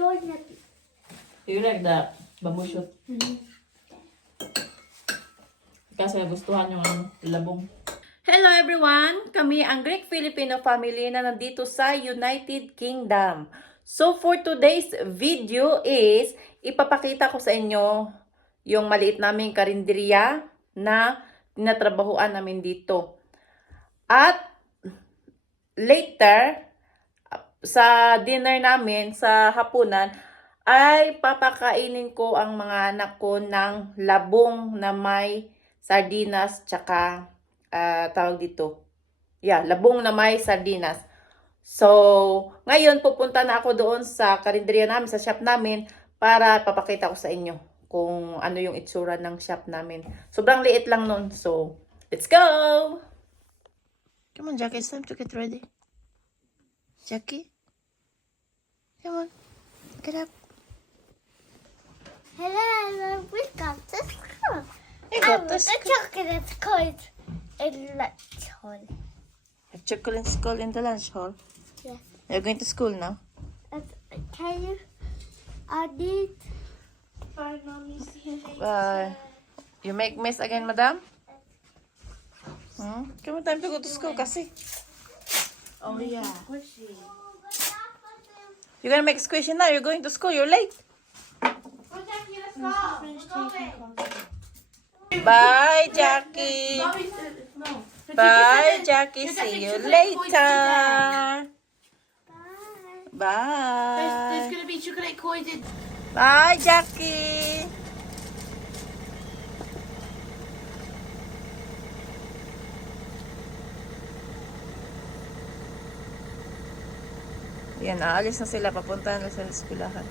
You like the bamboo shoot? Kasi gustuhan yung labong. Hello everyone! Kami ang Greek Filipino family na nandito sa United Kingdom. So for today's video is ipapakita ko sa inyo yung maliit naming karinderya na tinatrabahuan namin dito. At later, sa dinner namin sa hapunan, ay papakainin ko ang mga anak ko ng labong na may sardinas tsaka tawag dito. Yeah, labong na may sardinas. So, ngayon pupunta na ako doon sa karinderya namin, sa shop namin para papakita ko sa inyo kung ano yung itsura ng shop namin. Sobrang liit lang nun. So, let's go! Come on, Jackie. It's time to get ready. Jackie? Come on. Get up. Hello, we got this school. You got this. The chocolate cold in lunch hall. A chocolate school in the lunch hall. Yes. You're going to school now? Can you need for mommy see You make mess again, madam? Come on, time to go to school kasi. Oh, yeah. You're gonna make squishy now. You're going to school. You're late. Bye, Jackie. Bye, Jackie. See you later. Bye. There's gonna be chocolate coins in. Bye, Jackie. Yan, aalis na sila. Papunta na sa eskwelahan.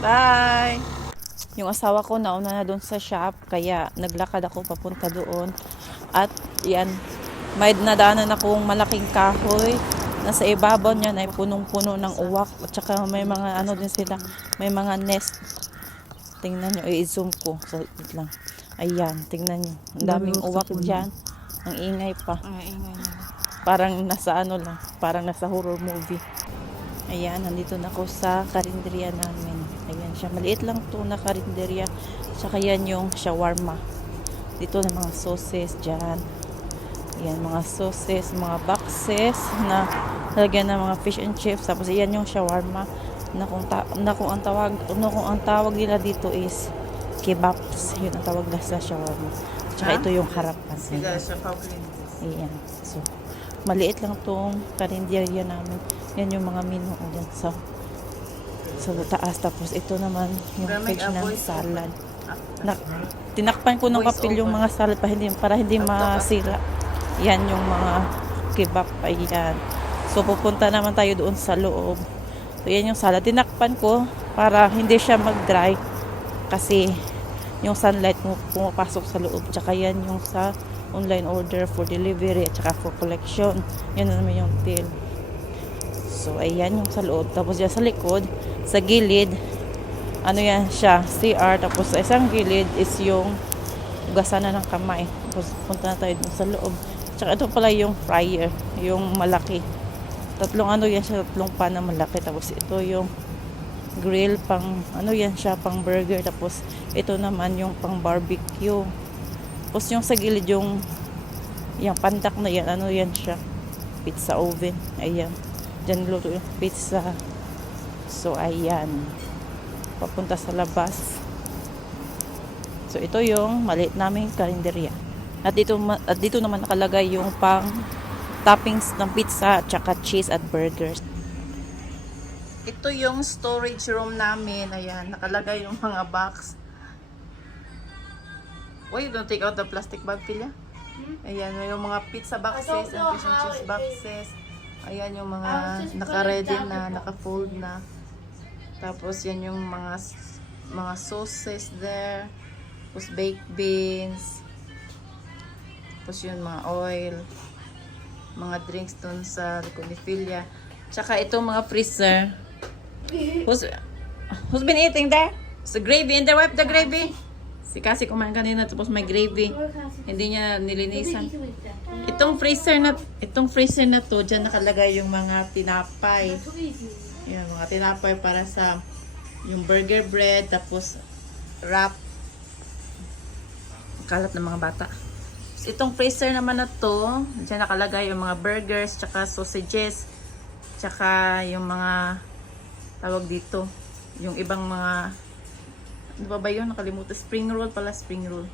Bye! Yung asawa ko nauna na doon sa shop, kaya naglakad ako papunta doon. At yan, may nadaanan akong malaking kahoy. Nasa ibabaw niya ay punong-puno ng uwak. At saka may mga ano din sila, may mga nest. Tingnan nyo, i-zoom ko. So, wait lang. Ayan, tingnan nyo. Ang daming uwak dyan. Ang ingay pa. Parang nasa ano lang, parang nasa horror movie. Ayan, nandito na ako sa karinderya namin. Ayan siya, maliit lang to na karinderya. Saka yan yung shawarma. Dito na mga sauces dyan. Ayan, mga sauces, mga boxes na lagyan ng mga fish and chips. Tapos ayan yung shawarma. Na kung ang tawag nila dito is kebabs. Yun ang tawag na sa shawarma. Tsaka ito yung harapan. Ayan. So, maliit lang tong karinderya namin. Yan yung mga menu dyan sa taas. Tapos ito naman yung page ng salad. Tinakpan ko ng papel yung mga salad para hindi masira. Yan yung mga kebab. Ayan. So, pupunta naman tayo doon sa loob. So, yan yung salad. Tinakpan ko para hindi siya mag-dry. Kasi yung sunlight pumapasok sa loob. Tsaka yan yung sa online order for delivery at saka for collection. Yan naman yung till. So, ayan yung sa loob. Tapos yan sa likod, sa gilid, ano yan siya, CR. Tapos sa isang gilid is yung ugasan na ng kamay. Tapos punta na tayo dun sa loob. Tsaka ito pala yung fryer, yung malaki. Tatlong ano yan siya, tatlong pan na malaki. Tapos ito yung grill pang, ano yan siya, pang burger. Tapos ito naman yung pang barbecue. Tapos yung sa gilid yung pantak na yan, ano yan siya, pizza oven. Ayan. Diyan luto yung pizza. So, ayan. Papunta sa labas. So, ito yung maliit naming karinderya. At dito naman nakalagay yung pang toppings ng pizza at saka cheese at burgers. Ito yung storage room namin. Ayan, nakalagay yung mga box. Why you don't take out the plastic bag, Philia? Ayan, yung mga pizza boxes and fish and chips boxes. Ayan yung mga naka-ready na, naka-fold na. Tapos yan yung mga sauces there. Tapos baked beans. Tapos yun mga oil. Mga drinks dun sa likod ni Philia. Tsaka itong mga freezer. Who's been eating there? It's the gravy in there. Wipe the gravy. Si Cassie kumain kanina tapos may gravy. Hindi niya nilinisan. Itong freezer na to, dyan nakalagay yung mga tinapay. Yan, mga tinapay para sa yung burger bread, tapos wrap. Kalat ng mga bata. Itong freezer naman na to, dyan nakalagay yung mga burgers, tsaka sausages, tsaka yung mga tawag dito, yung ibang mga, ano ba yun? Nakalimutan. Spring roll pala, spring roll.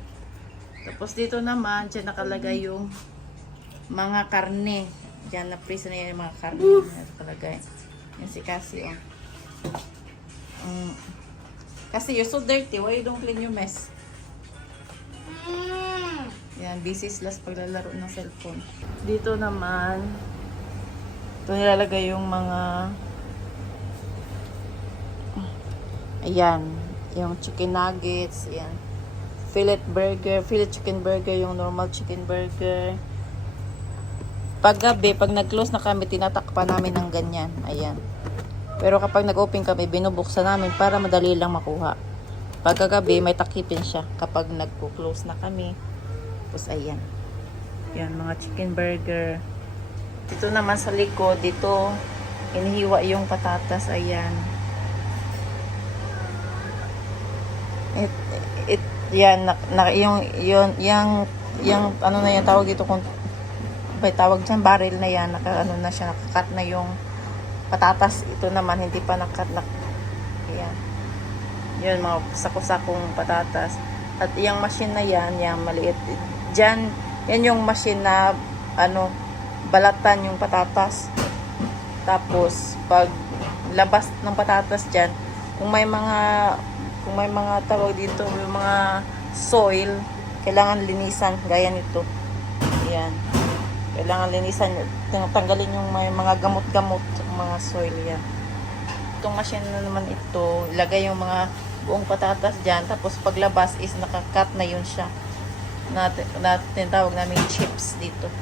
Tapos dito naman, dyan nakalagay yung mga karne. Dyan na freezer na yan yung mga karne. Nakalagay. Yan si Cassie, oh. Kasi you're so dirty. Why you don't clean your mess? Yan, busy sila sa paglalaro ng cellphone. Dito naman, ito nilalagay yung mga, ayan, yung chicken nuggets, ayan. Fillet chicken burger, yung normal chicken burger. Pag gabi, pag nag-close na kami, tinatakpan namin ng ganyan. Ayan. Pero kapag nag-open kami, binubuksan namin para madali lang makuha. Pag gabi, may takipin siya kapag nag-close na kami. Tapos ayan. Yan, mga chicken burger. Dito naman sa likod, dito, inihiwa yung patatas. Ayan. Yan, yung ano na yan, tawag dito kung may tawag dyan, barrel na yan, ano na siya, nakakat na yung patatas. Ito naman, hindi pa nakakat na. Ayan. Yun, mga sako-sakong patatas. At yung machine na yan, yung maliit. Dyan, yan yung machine na, ano, balatan yung patatas. Tapos, pag labas ng patatas dyan, kung may mga tawag dito, yung mga soil, kailangan linisan, gaya nito. Ayan. Kailangan linisan, tanggalin yung may mga gamot-gamot sa mga soil yan. Itong machine na naman ito, ilagay yung mga buong patatas dyan, tapos paglabas is nakakat na yun siya. Natin tawag namin chips dito.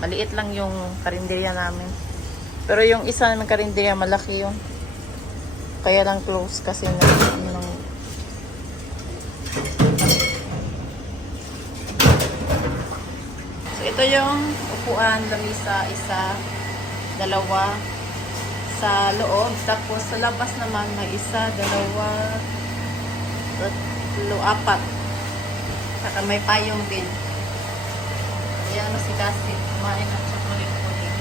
Maliit lang yung karinderya namin. Pero yung isa namin karinderya, malaki yun. Kaya lang close kasi ito yung upuan, lamisa, isa, dalawa sa loob. Tapos sa labas naman may isa, dalawa, tatlo, apat. Saka may payong din. Ayan na si Cassie. Kumain ng chocolate pudding.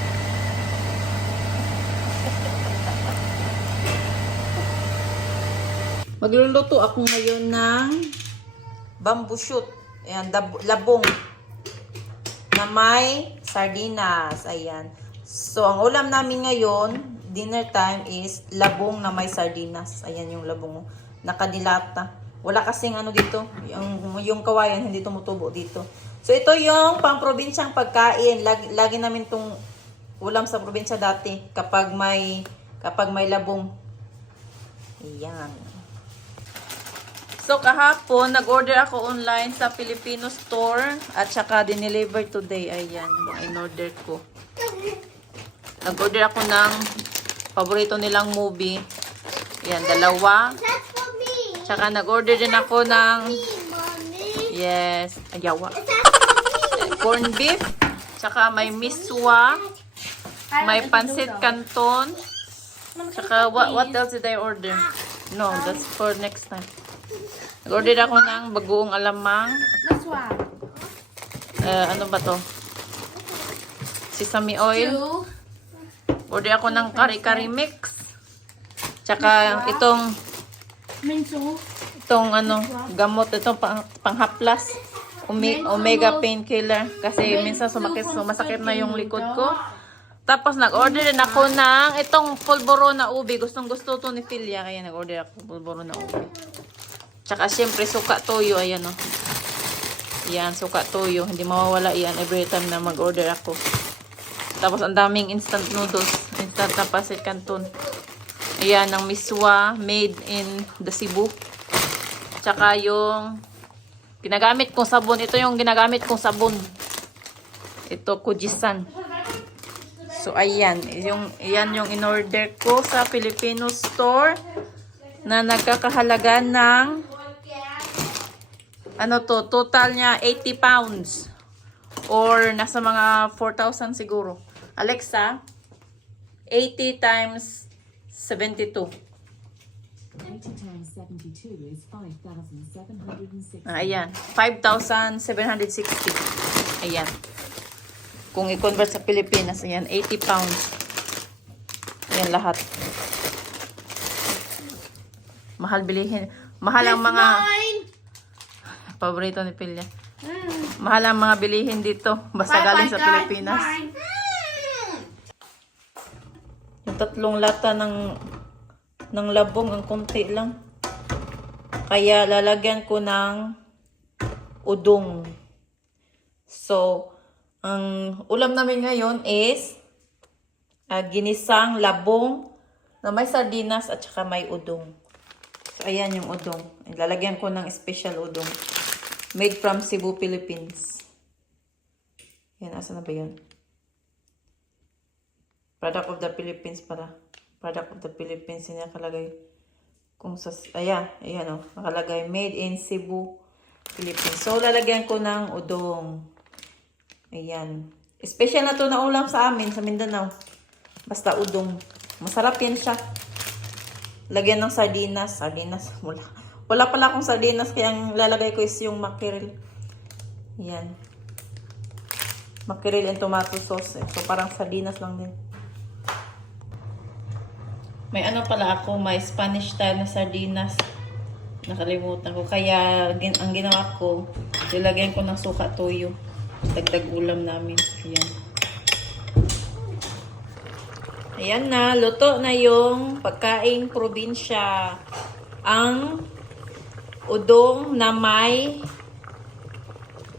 Magluluto ako ngayon ng bamboo shoot. Ayan, labong na may sardinas. Ayan. So, ang ulam namin ngayon, dinner time, is labong na may sardinas. Ayan yung labong. Nakadilata. Wala kasing ano dito. Yung kawayan, hindi tumutubo dito. So, ito yung pang-probinsyang pagkain. Lagi namin itong ulam sa probinsya dati. Kapag may labong. Ayan. So, kahapon, nag-order ako online sa Filipino store at saka dineliver today. Ayan, yung in-order ko. Nag-order ako ng paborito nilang movie. Ayan, dalawa. That's for me. Tsaka nag-order din ako ng, Mommy. yes, ayawa. That's for me. Corn beef. Tsaka may miswa. May pansit canton. Tsaka, what else did I order? No, that's for next time. Nag-order ako ng bagoong alamang. This one. Ano ba to? Sesame oil. 2. Order ako ng kari-kari mix. Tsaka itong ano, gamot. Itong panghaplas. Omega painkiller. Kasi minsan sumasakit na yung likod ko. Tapos nag-order din ako ng itong pulboro na ubi. Gustong gusto to ni Philia. Kaya nag-order ako pulboro na ubi. Tsaka syempre suka toyo, ayan o. Yan, suka toyo. Hindi mawawala yan every time na mag-order ako. Tapos ang daming instant noodles. Instant na pasit canton. Ayan, ng miswa made in the Cebu. Tsaka yung ginagamit kong sabon. Ito yung ginagamit kong sabon. Ito, Kujisan. So, ayan. Yan yung in-order ko sa Filipino store na nagkakahalaga ng Ano to, total niya 80 pounds. Or nasa mga 4,000 siguro. Alexa, 80 times 72. 80 times 72 is 5,760. Ayan, 5,760. Ayan. Kung i-convert sa Pilipinas, ayan, 80 pounds. Ayan lahat. Mahal bilihin. Mahal ang mga... Paborito ni Pilya. Mahal ang mga bilihin dito. Basta galing sa Pilipinas. Yung 3 lata ng labong, ang konti lang. Kaya lalagyan ko ng udong. So, ang ulam namin ngayon is ginisang labong na may sardinas at saka may udong. So, ayan yung udong. Lalagyan ko ng special udong. Made from Cebu, Philippines. Yan, asa na ba yun? Product of the Philippines para. Product of the Philippines. Yung nakalagay. Kung sa, ayan o. Nakalagay, made in Cebu, Philippines. So, lalagyan ko ng udong. Ayan. Special na to na ulam sa amin, sa Mindanao. Basta udong. Masarap yan siya. Lagyan ng sardinas. Sardinas. Wala pala akong sardinas, kaya ang lalagay ko is yung mackerel. Ayan. Mackerel and tomato sauce. So, parang sardinas lang din. May ano pala ako, may Spanish style na sardinas. Nakalimutan ko. Kaya, ang ginawa ko, nilagyan ko ng suka toyo. Dagdag ulam namin. Ayan. Ayan na, luto na yung pagkaing probinsya. Ang udong na may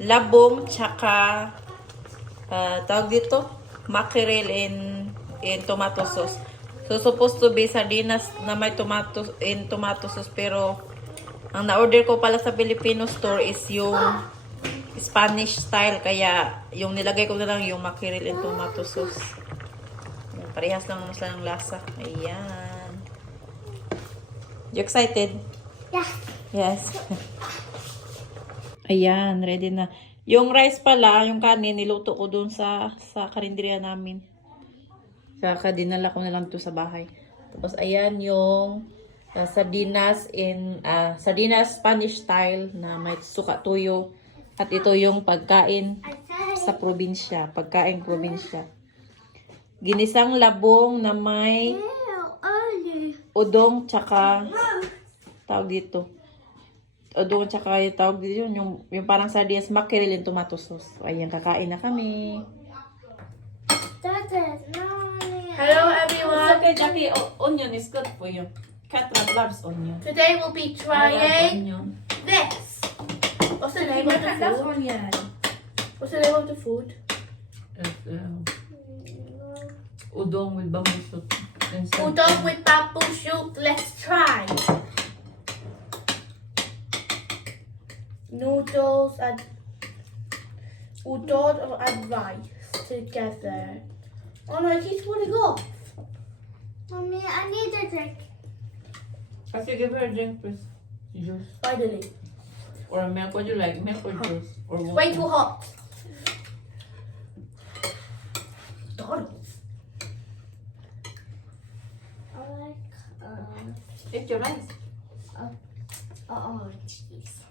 labong tsaka tawag dito, mackerel in tomato sauce. So, supposed to be sardinas na may tomato sauce. Pero, ang na-order ko pala sa Filipino store is yung Spanish style. Kaya, yung nilagay ko na lang yung mackerel in tomato sauce. Ayan, parehas lang naman sila ng lasa. Ayan. You excited? Yeah. Yes. Ayan, ready na. Yung rice pala, yung kanin, niluto ko dun sa karinderya namin. Saka dinala ko na lang to sa bahay. Tapos ayan yung sardinas sardinas Spanish style na may suka tuyo. At ito yung pagkain sa probinsya. Pagkain probinsya. Ginisang labong na may udong tsaka tawag dito. Udong tsaka yung tawag dito yung parang sardinas mackerel and tomato sauce. Ayan, kakain na kami. Hello everyone. Okay, Jackie. Onion is good for you. Katra loves onion. Today we'll be trying Onion. this. What's the name of the food? What's the name of the food? Udong with bamboo shoot. Udon with bamboo shoot. Let's try. Noodles and udon and rice together. Oh no, it keeps falling off. Mommy, I need a drink. I should give her a drink, please. Juice. Finally. Or a milk. What do you like? Milk or juice? Or It's water? way too hot. McDonald's. I like Eat your rice. cheese.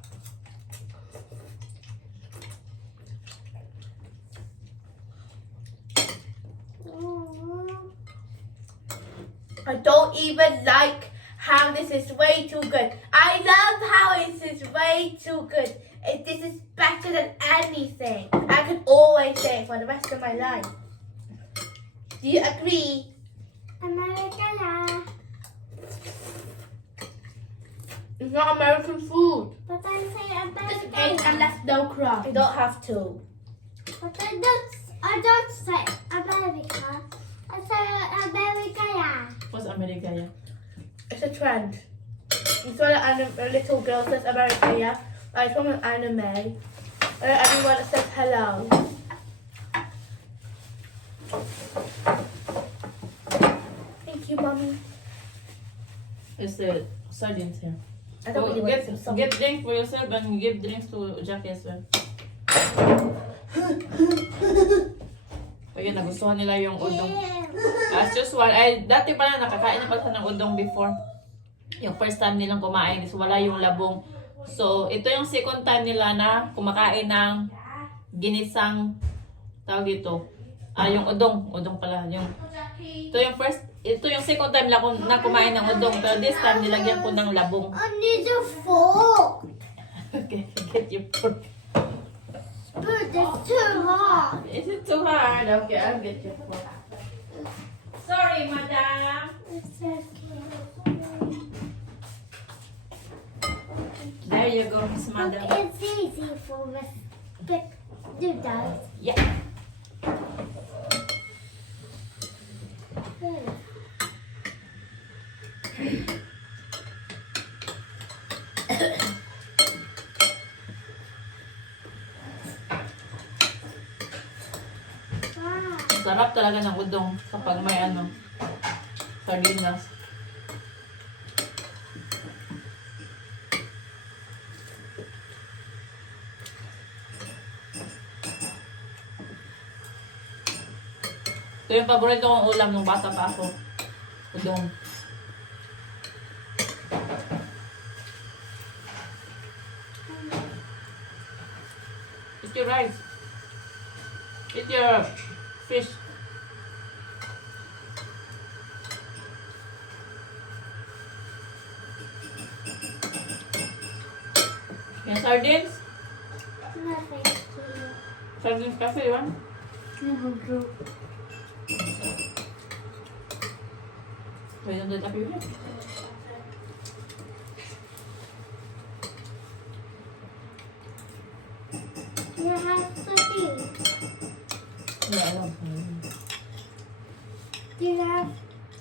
I don't even like how this is way too good. I love how this is way too good. This is better than anything. I could always say it for the rest of my life. Do you agree? America. It's not American food. But I say Just eat America. and let's no cry. You don't have to. But I don't say America. I say America, yeah. What's America? Yeah. It's a trend. You saw that a little girl says America, yeah? It's from an anime. Everyone says hello. Thank you, Mommy. It's the sardines here. I thought we Get, went to get drinks for yourself and give drinks to Jackie as well. Ayun, nagustuhan nila yung udong. As usual, dati pala nakakain na pala ng udong before. Yung first time nilang kumain is wala yung labong. So, ito yung second time nila na kumakain ng ginisang, tawag dito, yung udong. Udong pala. Ito yung second time na kumain ng udong. Pero this time, nilagyan ko ng labong. I need a fork. Okay, get your fork. But it's too hard. Is it too hard? Okay, I'll get your fork. Sorry, madam. It's okay. There you go, Miss Look, Madam. it's easy for us to do that. Yeah. Wow. Sarap talaga ng udong kapag may sardinas. Ito yung paborito kong ulam nung bata pa ako. Udong. Eat your rice. Eat your fish. Yung sardines? Nothing to Sardines kasi yun. do. Pwede nang dala yun. You have to do. Wala alam. Do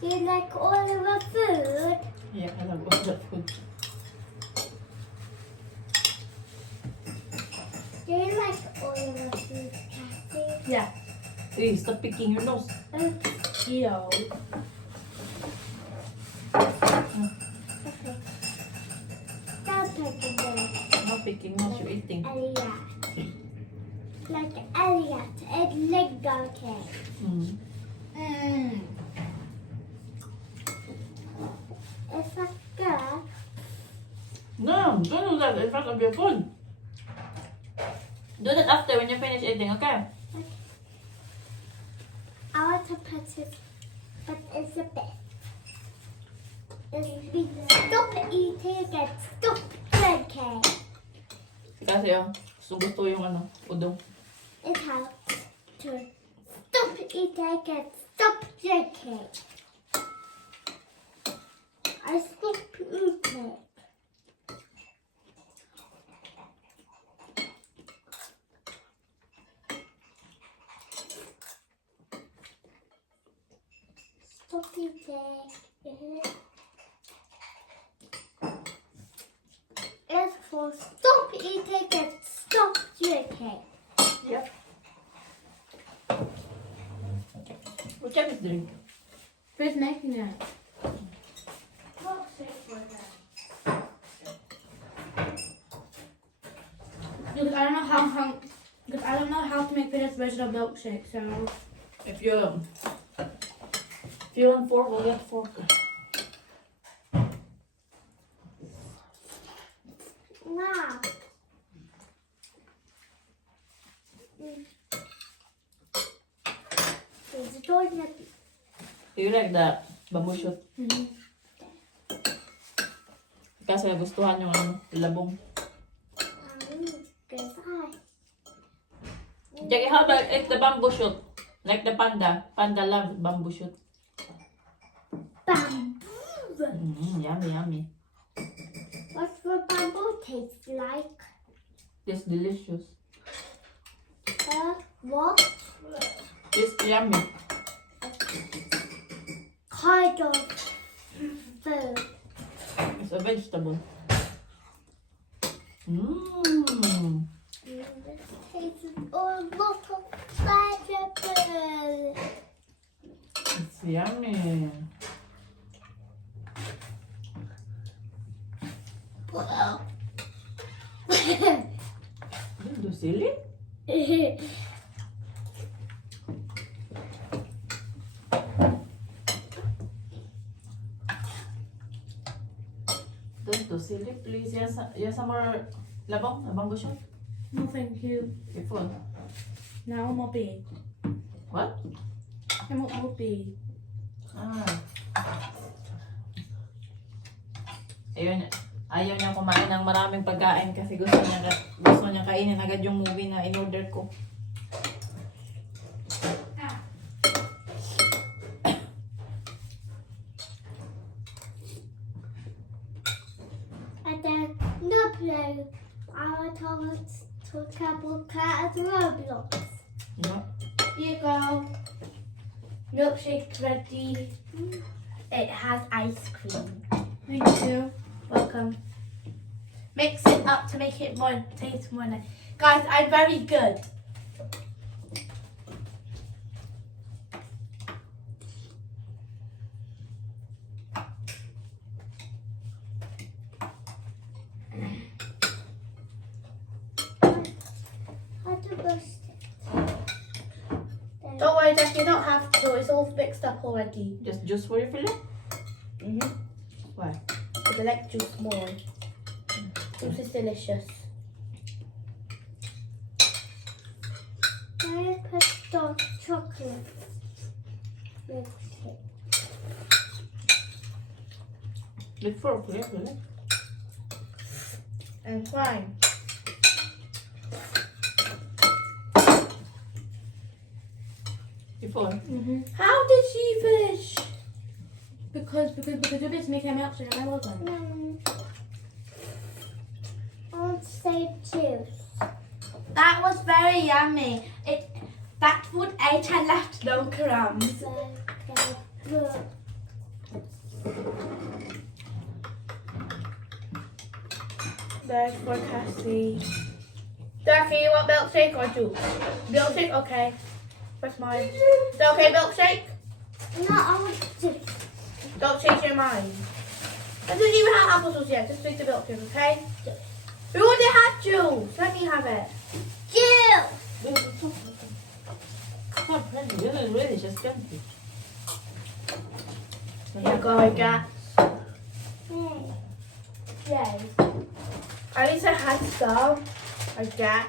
you like all of the food? Yeah, I love all that food. Do you like all of the food, Cassie? Yeah. Hey, stop picking your nose. Yo. Okay. Stop taking it. Not picking nose, you're eating. Elliot. Like Elliot and Lego cake. Mm. Is that good? No, don't do that in front of your food. Do that after when you finish eating, okay? I want to put it, but it's a bit. Stop eating and stop drinking. Kasi gusto yung udong. It helps to stop eating and stop drinking. I stop eating. Stop eating. It's for stop eating and stop drinking. Yep. What type is drink? Who's making it? Because I don't know because I don't know how to make Peter's vegetable milkshake, so If you want fork, we'll get fork. Wow. It's doing Do you like the bamboo shoot? Kasi gustuhan yung labong. goodbye. Jackie, how about eat the bamboo shoot? Like the panda. Panda love bamboo shoot. Bamboo. Yummy, yummy. What's the bamboo taste like? It's delicious. What It's yummy. kind of food? It's a vegetable. Mmm. This tastes a lot of vegetable. It's yummy. silly? Don't do silly, please. Yes, more labang. Labang gusto. No, thank you. Before. Now I'm big. What? I'm big. Ah. Ayun. Ayaw niya kumain ng maraming pagkain kasi gusto niya kainin agad yung movie na in-order ko. And then no play. I told to couple cat at Roblox. Yeah. Here you go. Milkshake ready. It has ice cream. Thank you. Welcome. Mix it up to make it more taste more nice. Guys, I'm very good. How to bust it? Then Don't worry, Jack, you don't have to. It's all mixed up already. Just juice for your fillet? Why? Because I like juice more. Juice is delicious. I put dark chocolate milkshake. With fork, yeah, fillet. And fine. Before. How did she finish? Because you're busy making a milkshake and I wasn't. I want to say juice. That was very yummy. That food ate and left no crumbs. Look. There's for Cassie. Ducky, you want milkshake or juice? Milkshake, okay. What's mine? Is that okay, milkshake? No, I want juice. Don't change your mind. I didn't even have applesauce yet. Just drink the milkshake, okay? We already had juice. Let me have it. Juice. Stop, Randy. This is really just empty. Here you go, I guess. Hey. Yay. At least I had some, I guess.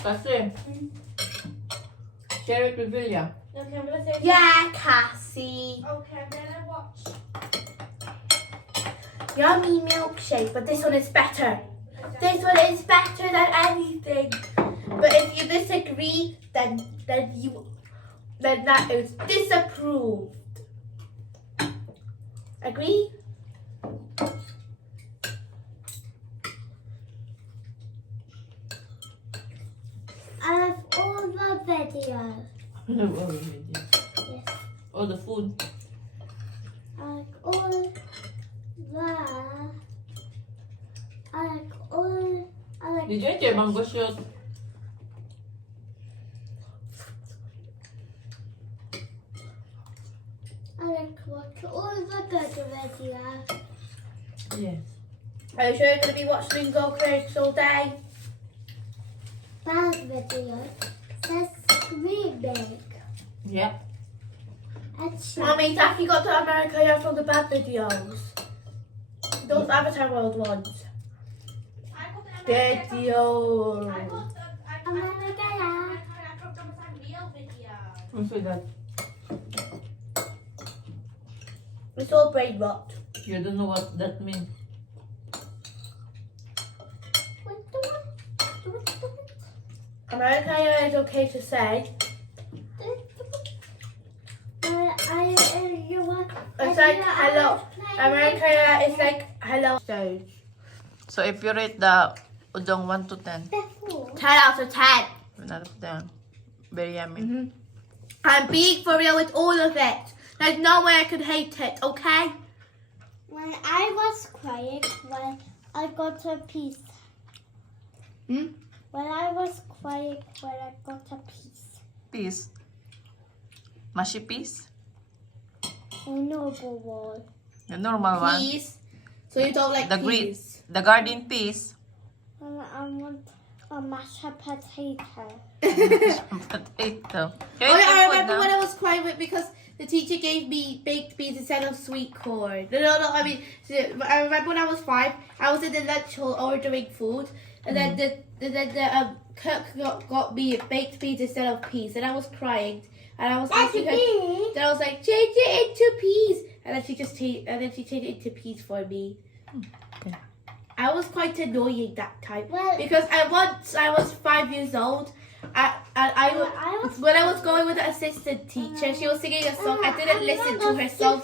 Kasi, share it with William. Okay, I'm gonna say yeah, Cassie. Okay, I'm gonna watch. Yummy milkshake, but this one is better. This one is better than anything. But if you disagree, then that is disapproved. Agree? I have all the videos. Yes. All the food. I like all I like all. I like. Did you enjoy mango shoot? I like watch all the good videos. Yes. Are you sure you're gonna be watching Go Crepes all day? Bad videos. That's screaming. Yeah. Actually, Mommy, Daddy got to America here for the bad videos. Those Avatar World ones. Videos. I'm gonna get out. Who said that? It's all brain rot. You don't know what that means. America here is okay to say. It's like hello. America here is like hello stage. So if you rate the udong 1 to 10, 10 out of 10. 1 out of 10. Very yummy. I'm being for real with all of it. There's no way I could hate it, okay? When I was quiet, when I got a piece. When I was quiet, when I got a piece. Peas. Mushy peas. A noble wall. The normal one. Peas. So you don't like The green. peas? The garden piece. And I want a mashed potato. Potato. Oh, I remember when I was crying because the teacher gave me baked beans instead of sweet corn. No, I mean, I remember when I was 5, I was in the lunch hall ordering food, and then the cook got me baked beans instead of peas, and I was crying, and I was asking her, then I was like, change it into peas, and then she changed it into peas for me. Okay. I was quite annoying that time Well- because I was 5 years old. When I was going with the assistant teacher, she was singing a song. I didn't listen to her song,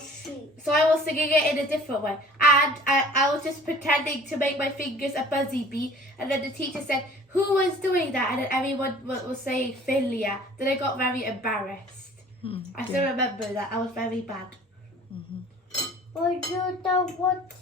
so I was singing it in a different way. And I was just pretending to make my fingers a buzzy bee. And then the teacher said, "Who was doing that?" And then everyone was saying Philia. Then I got very embarrassed. I still remember that. I was very bad. Or you know what?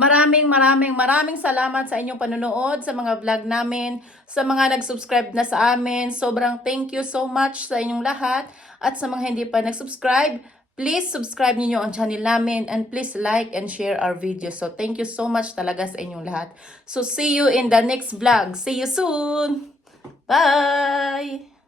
Maraming salamat sa inyong panonood sa mga vlog namin, sa mga nag-subscribe na sa amin. Sobrang thank you so much sa inyong lahat. At sa mga hindi pa nag-subscribe, please subscribe niyo ang channel namin and please like and share our videos. So thank you so much talaga sa inyong lahat. So see you in the next vlog. See you soon! Bye!